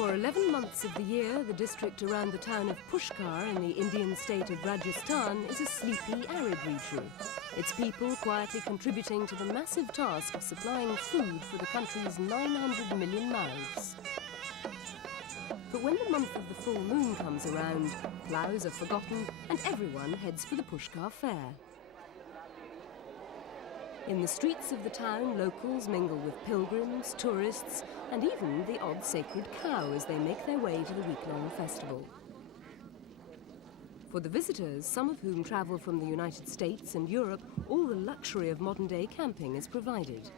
For 11 months of the year, the district around the town of Pushkar in the Indian state of Rajasthan is a sleepy, arid region. Its people quietly contributing to the massive task of supplying food for the country's 900 million mouths. But when the month of the full moon comes around, ploughs are forgotten and everyone heads for the Pushkar fair. In the streets of the town, locals mingle with pilgrims, tourists, and even the odd sacred cow as they make their way to the week-long festival. For the visitors, some of whom travel from the United States and Europe, all the luxury of modern-day camping is provided.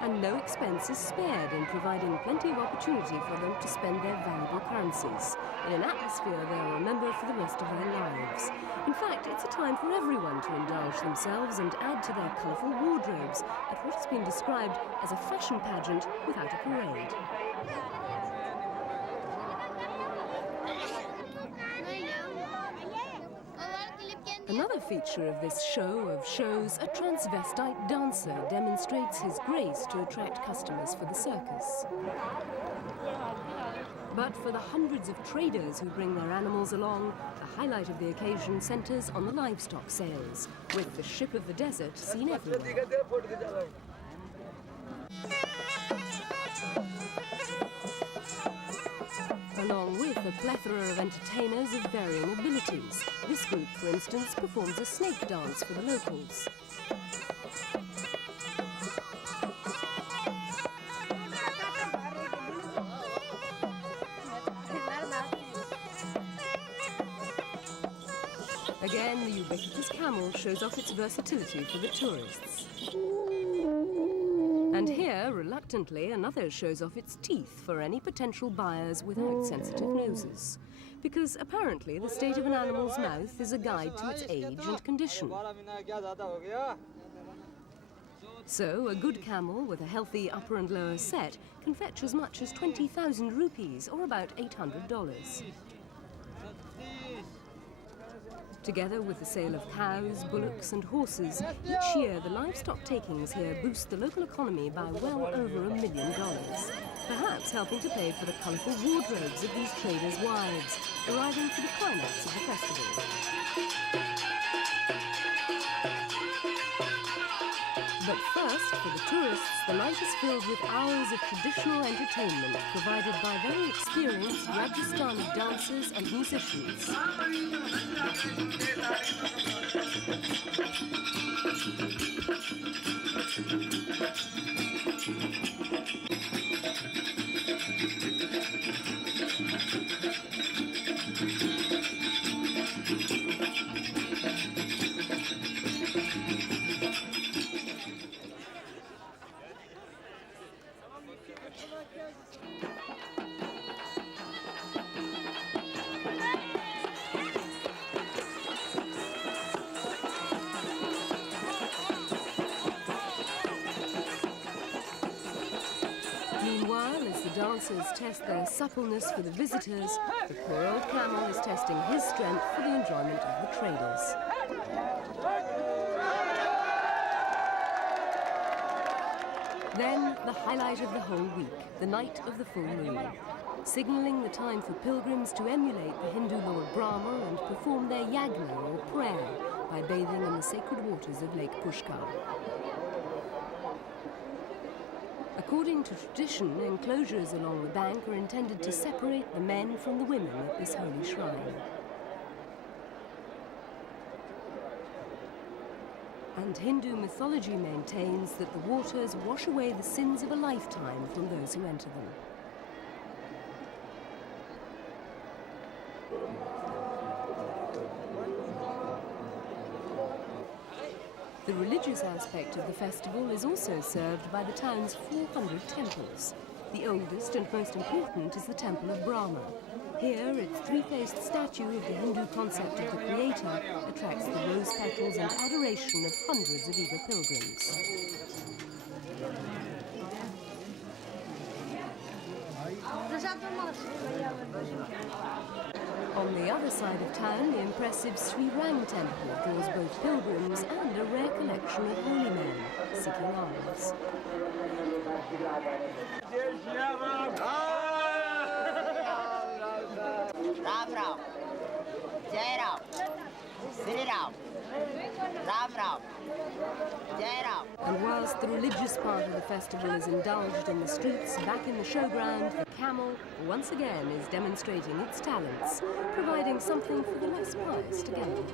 And no expense is spared in providing plenty of opportunity for them to spend their valuable currencies in an atmosphere they'll remember for the rest of their lives. In fact, it's a time for everyone to indulge themselves and add to their colourful wardrobes at what has been described as a fashion pageant without a parade. Another feature of this show of shows, a transvestite dancer demonstrates his grace to attract customers for the circus. But for the hundreds of traders who bring their animals along, the highlight of the occasion centres on the livestock sales, with the ship of the desert seen everywhere. Along with a plethora of entertainers of varying abilities. This group, for instance, performs a snake dance for the locals. Again, the ubiquitous camel shows off its versatility for the tourists. And here, reluctantly, another shows off its teeth for any potential buyers without sensitive noses. Because apparently the state of an animal's mouth is a guide to its age and condition. So, a good camel with a healthy upper and lower set can fetch as much as 20,000 rupees, or about $800. Together with the sale of cows, bullocks and horses, each year the livestock takings here boost the local economy by well over $1 million, perhaps helping to pay for the colourful wardrobes of these traders' wives, arriving for the climax of the festival. But first, for the tourists, the night is filled with hours of traditional entertainment provided by very experienced Rajasthani dancers and musicians. Meanwhile, as the dancers test their suppleness for the visitors, the poor old camel is testing his strength for the enjoyment of the traders. Then, the highlight of the whole week, the night of the full moon, signalling the time for pilgrims to emulate the Hindu Lord Brahma and perform their yagna or prayer by bathing in the sacred waters of Lake Pushkar. According to tradition, enclosures along the bank are intended to separate the men from the women at this holy shrine. And Hindu mythology maintains that the waters wash away the sins of a lifetime from those who enter them. The religious aspect of the festival is also served by the town's 400 temples. The oldest and most important is the Temple of Brahma. Here, its three-faced statue of the Hindu concept of the Creator attracts the rose petals and adoration of hundreds of eager pilgrims. On the other side of town, the impressive Sri Rang Temple draws both pilgrims and a rare collection of holy men seeking alms. Ram Ram, Jai Ram, Sri Ram, Ram Ram, Jai Ram. And whilst the religious part of the festival is indulged in the streets, back in the showground, the camel once again is demonstrating its talents, providing something for the less pious to gamble.